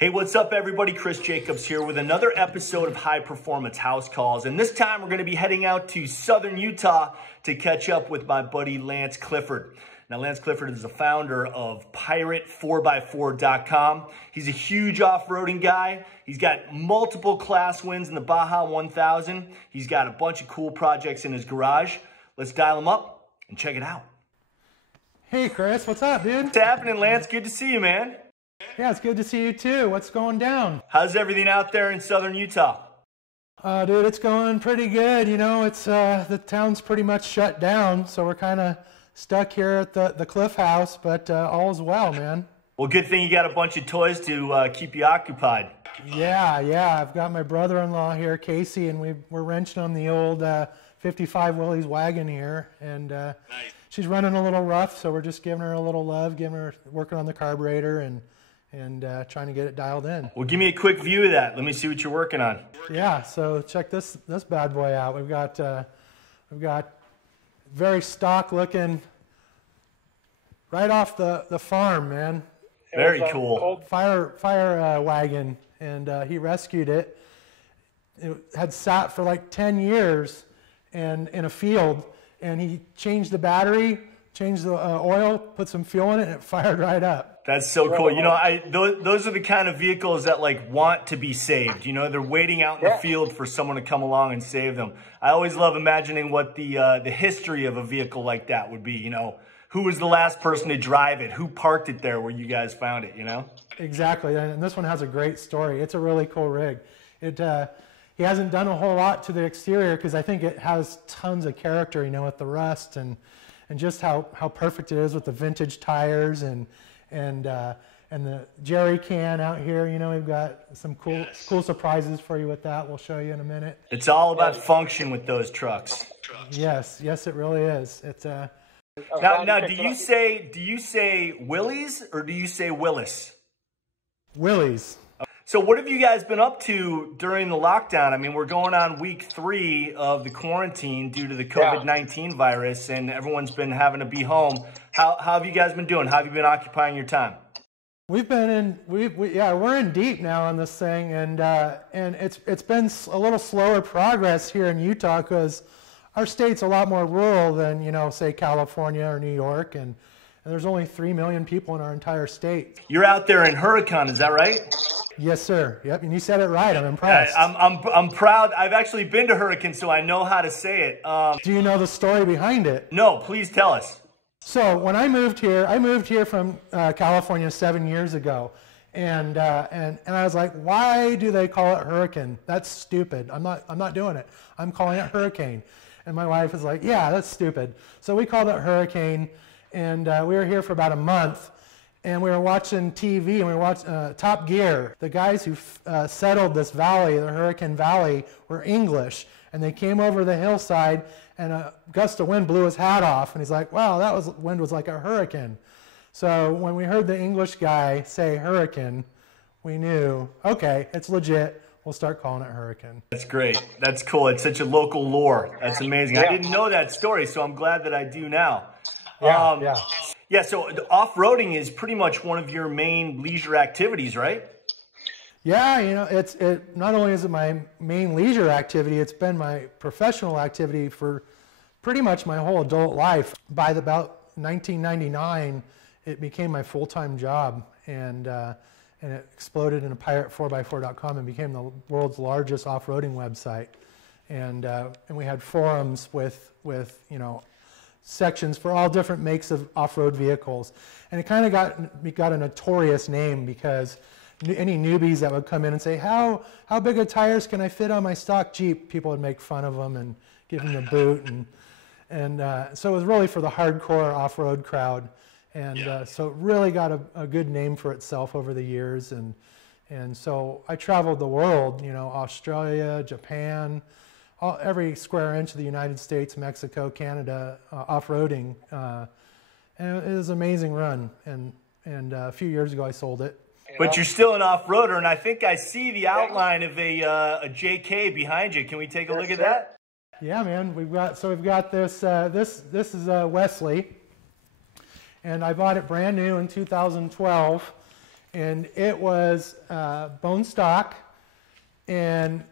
Hey, what's up everybody? Chris Jacobs here with another episode of High Performance House Calls. And this time we're going to be heading out to Southern Utah to catch up with my buddy Lance Clifford. Now, Lance Clifford is the founder of Pirate4x4.com. He's a huge off-roading guy. He's got multiple class wins in the Baja 1000. He's got a bunch of cool projects in his garage. Let's dial him up and check it out. Hey Chris, what's up, dude? What's happening, Lance? Good to see you, man. Yeah, it's good to see you too. What's going down? How's everything out there in Southern Utah? Dude, it's going pretty good. You know, it's the town's pretty much shut down, so we're kind of stuck here at the Cliff House, but all's well, man. Well, good thing you got a bunch of toys to keep you occupied. Yeah. I've got my brother-in-law here, Casey, and we're wrenching on the old 55 Willys wagon here, and nice. She's running a little rough, so we're just giving her a little love, working on the carburetor and trying to get it dialed in. Well, give me a quick view of that. Let me see what you're working on. Yeah, so check this bad boy out. We've got very stock looking, right off the farm, man. Very cool. Fire wagon, and he rescued it. It had sat for like 10 years and in a field, and he changed the battery, changed the oil, put some fuel in it, and it fired right up. That's so cool. You know, those are the kind of vehicles that like want to be saved. You know, they're waiting out in the field for someone to come along and save them. I always love imagining what the history of a vehicle like that would be. You know, who was the last person to drive it? Who parked it there where you guys found it, you know? Exactly, and this one has a great story. It's a really cool rig. He hasn't done a whole lot to the exterior because I think it has tons of character, you know, with the rust and just how perfect it is with the vintage tires and the jerry can out here. You know, we've got some cool surprises for you with that. We'll show you in a minute. It's all about function with those trucks. Yes, it really is. It's now do you say Willys or do you say Willis? Willys. So what have you guys been up to during the lockdown? I mean, we're going on week 3 of the quarantine due to the COVID-19 virus, and everyone's been having to be home. How have you guys been doing? How have you been occupying your time? We're in deep now on this thing, and it's been a little slower progress here in Utah because our state's a lot more rural than, you know, say California or New York, and there's only 3 million people in our entire state. You're out there in Huracan, is that right? Yes, sir. Yep, and you said it right. I'm impressed. I'm proud. I've actually been to Huracan, so I know how to say it. Do you know the story behind it? No, please tell us. So when I moved here from California 7 years ago, and I was like, why do they call it Huracan? That's stupid. I'm not doing it. I'm calling it Hurricane. And my wife was like, yeah, that's stupid. So we called it Hurricane, and we were here for about a month. And we were watching TV, and we were watching Top Gear. The guys who settled this valley, the Hurricane Valley, were English. And they came over the hillside, and a gust of wind blew his hat off. And he's like, wow, wind was like a hurricane. So when we heard the English guy say hurricane, we knew, okay, it's legit. We'll start calling it Hurricane. That's great. That's cool. It's such a local lore. That's amazing. Yeah. I didn't know that story, so I'm glad that I do now. Yeah, so off-roading is pretty much one of your main leisure activities, right? Yeah, you know, it not only is it my main leisure activity, it's been my professional activity for pretty much my whole adult life. By about 1999, it became my full-time job, and it exploded into Pirate4x4.com and became the world's largest off-roading website. And we had forums with you know, sections for all different makes of off-road vehicles, and it kind of got a notorious name because any newbies that would come in and say, how big of tires can I fit on my stock Jeep, people would make fun of them and give them the boot, and so it was really for the hardcore off-road crowd, and so it really got a good name for itself over the years, and so I traveled the world, you know, Australia, Japan, every square inch of the United States, Mexico, Canada, off-roading, and it was an amazing run. And a few years ago, I sold it. But you're still an off-roader, and I think I see the outline of a JK behind you. Can we take a look at that? Yeah, man. We've got this. This is Wesley, and I bought it brand new in 2012. and it was bone stock, and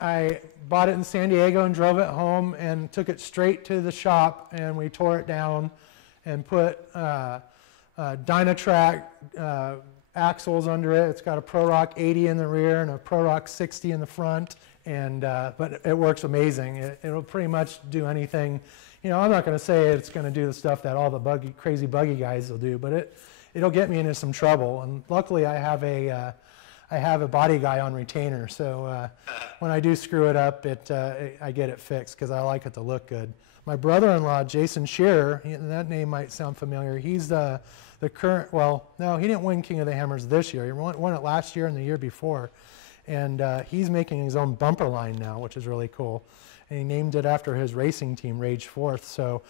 I bought it in San Diego and drove it home and took it straight to the shop, and we tore it down and put Dynatrac axles under it. It's got a Pro Rock 80 in the rear and a Pro Rock 60 in the front, and but it works amazing. It'll pretty much do anything. You know, I'm not going to say it's going to do the stuff that all the crazy buggy guys will do, but it'll get me into some trouble. And luckily, I have a body guy on retainer, so when I do screw it up, I get it fixed because I like it to look good. My brother-in-law, Jason Shearer, that name might sound familiar. He's the current, well, no, he didn't win King of the Hammers this year. He won it last year and the year before. And he's making his own bumper line now, which is really cool. And he named it after his racing team, Rage Forth. So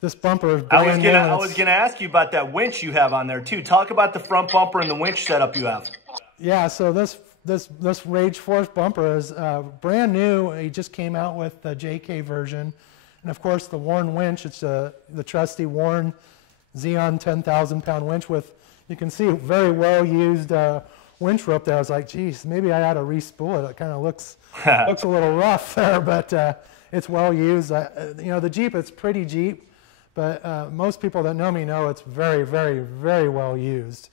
this bumper is brand new. I was gonna ask you about that winch you have on there too. Talk about the front bumper and the winch setup you have. Yeah, so this Rage Forth bumper is brand new. He just came out with the JK version. And of course the Warn winch, it's the trusty Warn Xeon 10,000 pound winch with, you can see, very well used winch rope there. I was like, geez, maybe I ought to re-spool it. It kind of looks a little rough there, but it's well used. You know, the Jeep, it's pretty Jeep, but most people that know me know it's very, very, very well used.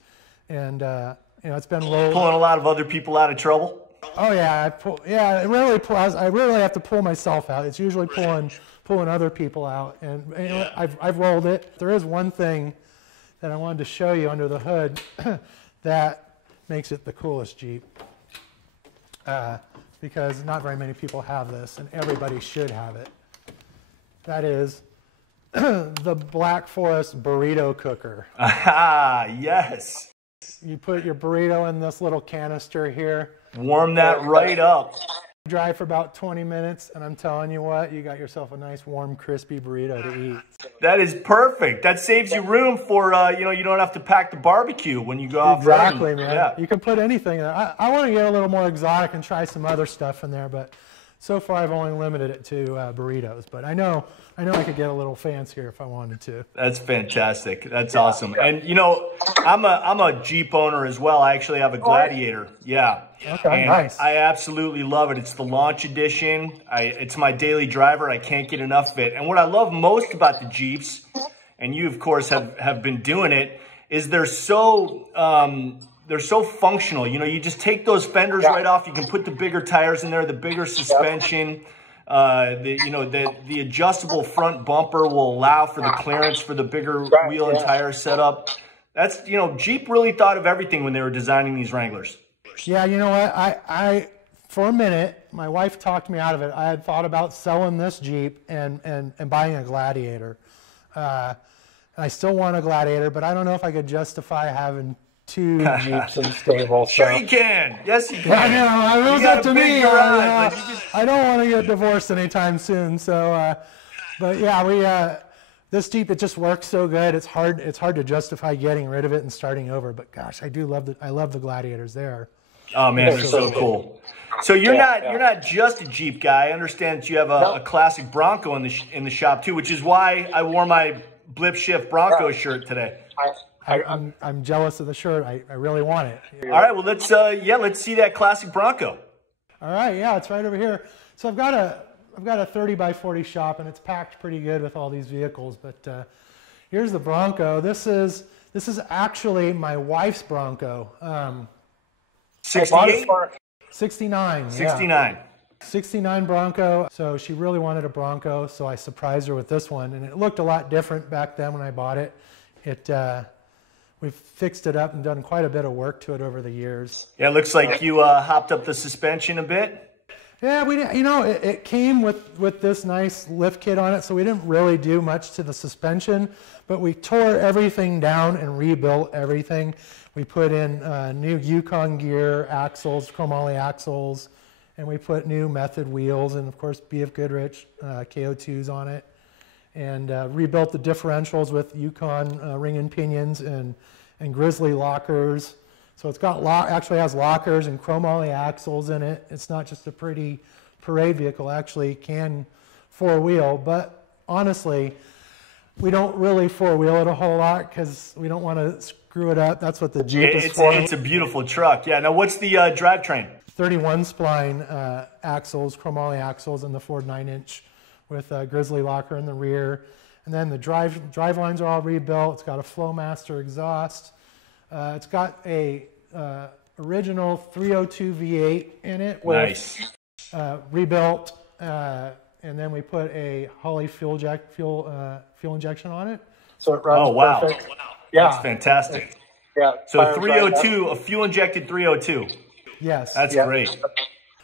And you know, it's been rolled. Pulling a lot of other people out of trouble? Oh yeah, I rarely have to pull myself out. It's usually pulling other people out. And you know, I've rolled it. There is one thing that I wanted to show you under the hood that makes it the coolest Jeep, because not very many people have this, and everybody should have it. That is the Black Forest burrito cooker. Ah, yes. You put your burrito in this little canister here. Warm that right up. Drive for about 20 minutes, and I'm telling you what, you got yourself a nice, warm, crispy burrito to eat. That is perfect. That saves you room for, you know, you don't have to pack the barbecue when you go off. Exactly, man. Yeah. You can put anything in there. I want to get a little more exotic and try some other stuff in there, but so far I've only limited it to burritos. But I know I could get a little fancier if I wanted to. That's fantastic. That's awesome. And you know, I'm a Jeep owner as well. I actually have a Gladiator. Yeah. Okay, and nice. I absolutely love it. It's the launch edition. It's my daily driver. I can't get enough of it. And what I love most about the Jeeps, and you of course have been doing it, is they're so functional. You know, you just take those fenders right off. You can put the bigger tires in there, the bigger suspension. The adjustable front bumper will allow for the clearance for the bigger wheel and tire setup. That's, you know, Jeep really thought of everything when they were designing these Wranglers. Yeah, you know what? I for a minute, my wife talked me out of it. I had thought about selling this Jeep and buying a Gladiator. I still want a Gladiator, but I don't know if I could justify having two Jeeps in the stable. Sure you can. Yes, you can. I know. It was up to me. I don't want to get divorced anytime soon. So, but yeah, this Jeep, it just works so good. It's hard to justify getting rid of it and starting over. But gosh, I love the Gladiators there. Oh man, they're so cool. So you're not just a Jeep guy. I understand that you have a classic Bronco in the shop too, which is why I wore my Blip Shift Bronco shirt today. I'm jealous of the shirt. I really want it. All right, well let's see that classic Bronco. All right, yeah, it's right over here. So I've got a 30 by 40 shop, and it's packed pretty good with all these vehicles. But here's the Bronco. This is actually my wife's Bronco. 68? 69. 69. Yeah. 69 Bronco. So she really wanted a Bronco, so I surprised her with this one, and it looked a lot different back then when I bought it. We've fixed it up and done quite a bit of work to it over the years. Yeah, it looks like you hopped up the suspension a bit. Yeah, it came with this nice lift kit on it, so we didn't really do much to the suspension, but we tore everything down and rebuilt everything. We put in new Yukon gear, axles, chromoly axles, and we put new Method wheels and, of course, B.F. Goodrich KO2s on it, and rebuilt the differentials with Yukon ring and pinions and Grizzly lockers. So it's got actually has lockers and chromoly axles in it. It's not just a pretty parade vehicle. Actually can four-wheel. But honestly, We don't really four-wheel it a whole lot because we don't want to screw it up. That's what the Jeep is for. It's a beautiful truck. Yeah. Now, what's the drivetrain? 31 spline axles, chromoly axles, and the Ford 9-inch with a Grizzly locker in the rear. And then the drive lines are all rebuilt. It's got a Flowmaster exhaust. It's got a original 302 V8 in it with rebuilt, and then we put a Holley fuel injection on it, so it runs perfect. Yeah, that's fantastic. Yeah. So 302, a fuel injected 302. Yes, that's great.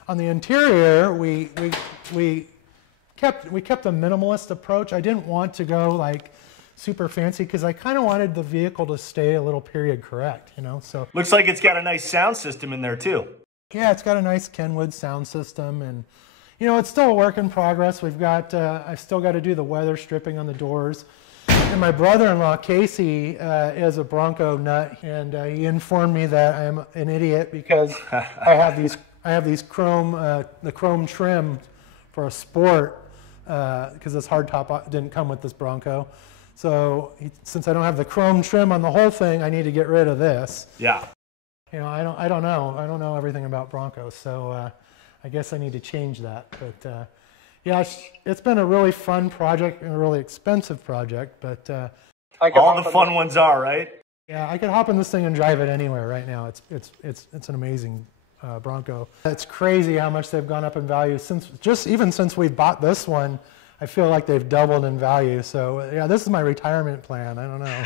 On the interior, we kept a minimalist approach. I didn't want to go like super fancy because I kind of wanted the vehicle to stay a little period correct, you know. So looks like it's got a nice sound system in there too. Yeah, it's got a nice Kenwood sound system, and you know, it's still a work in progress. We've got I still got to do the weather stripping on the doors. And my brother-in-law Casey is a Bronco nut, and he informed me that I'm an idiot because I have these chrome the chrome trim for a Sport because this hardtop didn't come with this Bronco. So since I don't have the chrome trim on the whole thing, I need to get rid of this. Yeah. You know, I don't know everything about Broncos, so I guess I need to change that. But yeah, it's been a really fun project and a really expensive project, but all the fun ones are, right? Yeah, I could hop in this thing and drive it anywhere right now. It's an amazing Bronco. It's crazy how much they've gone up in value even since we bought this one. I feel like they've doubled in value. So yeah, this is my retirement plan. I don't know.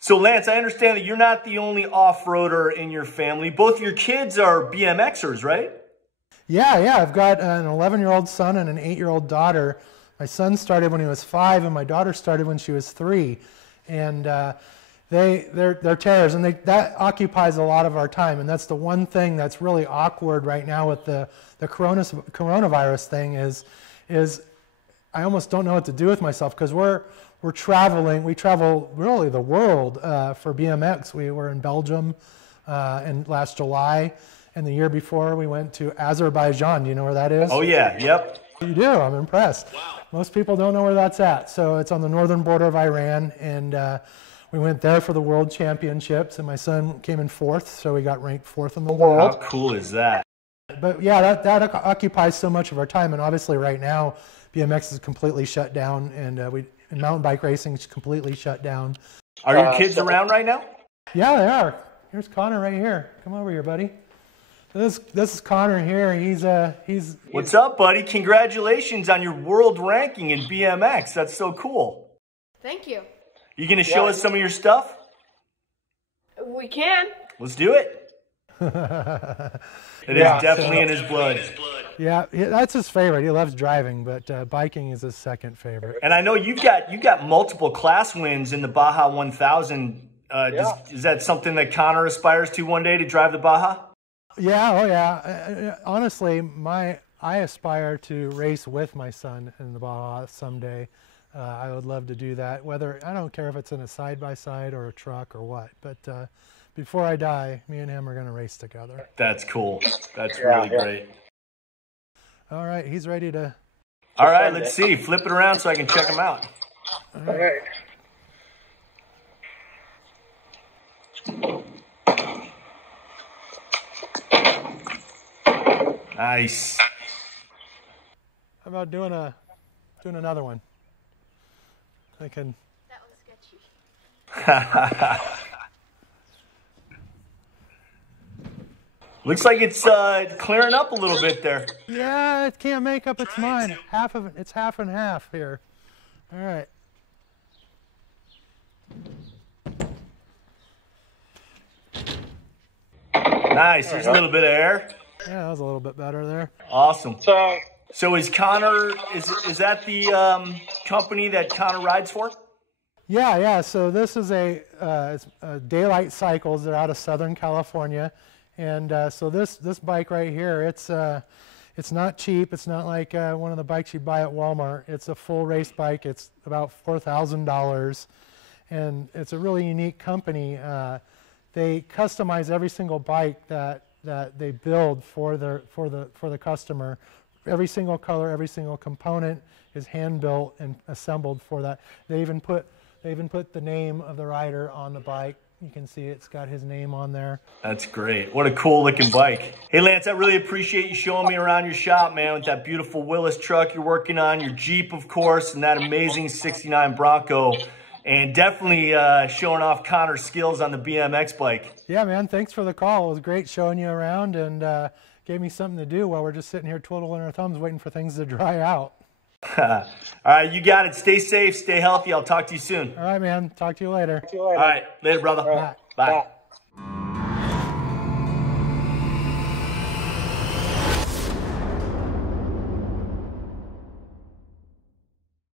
So Lance, I understand that you're not the only off-roader in your family. Both of your kids are BMXers, right? Yeah. I've got an 11-year-old son and an 8-year-old daughter. My son started when he was 5, and my daughter started when she was 3. And they're terrors, and that occupies a lot of our time. And that's the one thing that's really awkward right now with the coronavirus thing is I almost don't know what to do with myself because we're traveling. We travel really the world for BMX. We were in Belgium in last July, and the year before we went to Azerbaijan. Do you know where that is? Oh yeah, yep. You do. I'm impressed. Wow. Most people don't know where that's at. So it's on the northern border of Iran, and we went there for the World Championships, and my son came in 4th, so we got ranked 4th in the world. How cool is that? But yeah, that occupies so much of our time, and obviously right now BMX is completely shut down, and mountain bike racing is completely shut down. Are your kids around right now? Yeah, they are. Here's Connor right here. Come over here, buddy. This is Connor here. He's. What's up, buddy? Congratulations on your world ranking in BMX. That's so cool. Thank you. You gonna show us some of your stuff? We can. Let's do it. It is definitely in his blood. Yeah, that's his favorite. He loves driving, but biking is his second favorite. And I know you've got multiple class wins in the Baja 1000. Is that something that Connor aspires to one day, to drive the Baja? Yeah, oh yeah. Honestly, I aspire to race with my son in the Baja someday. I would love to do that. I don't care if it's in a side-by-side or a truck or what, but before I die, me and him are going to race together. That's cool. That's really great. All right, he's ready to... All right, let's see. Flip it around so I can check him out. All right. Nice. How about doing another one? I can... That was sketchy. Looks like it's clearing up a little bit there. Yeah, it can't make up its mind. It's half and half here. All right. Nice. There's a little bit of air. Yeah, that was a little bit better there. Awesome. So is Connor, is that the company that Connor rides for? Yeah. So this is a Daylight Cycles. They're out of Southern California. And so this bike right here, it's not cheap. It's not like one of the bikes you buy at Walmart. It's a full race bike. It's about $4,000, and it's a really unique company. They customize every single bike that they build for the customer every single color, every single component is hand built and assembled for that. They even put the name of the rider on the bike. You can see it's got his name on there. That's great. What a cool looking bike. Hey Lance, I really appreciate you showing me around your shop, man, with that beautiful Willis truck you're working on, your Jeep, of course, and that amazing 69 Bronco, and definitely showing off Connor's skills on the BMX bike. Yeah, man, thanks for the call. It was great showing you around, and gave me something to do while we're just sitting here twiddling our thumbs waiting for things to dry out. All right, you got it. Stay safe, stay healthy. I'll talk to you soon. All right, man. Talk to you later. All right, later, brother. Bye. Bye.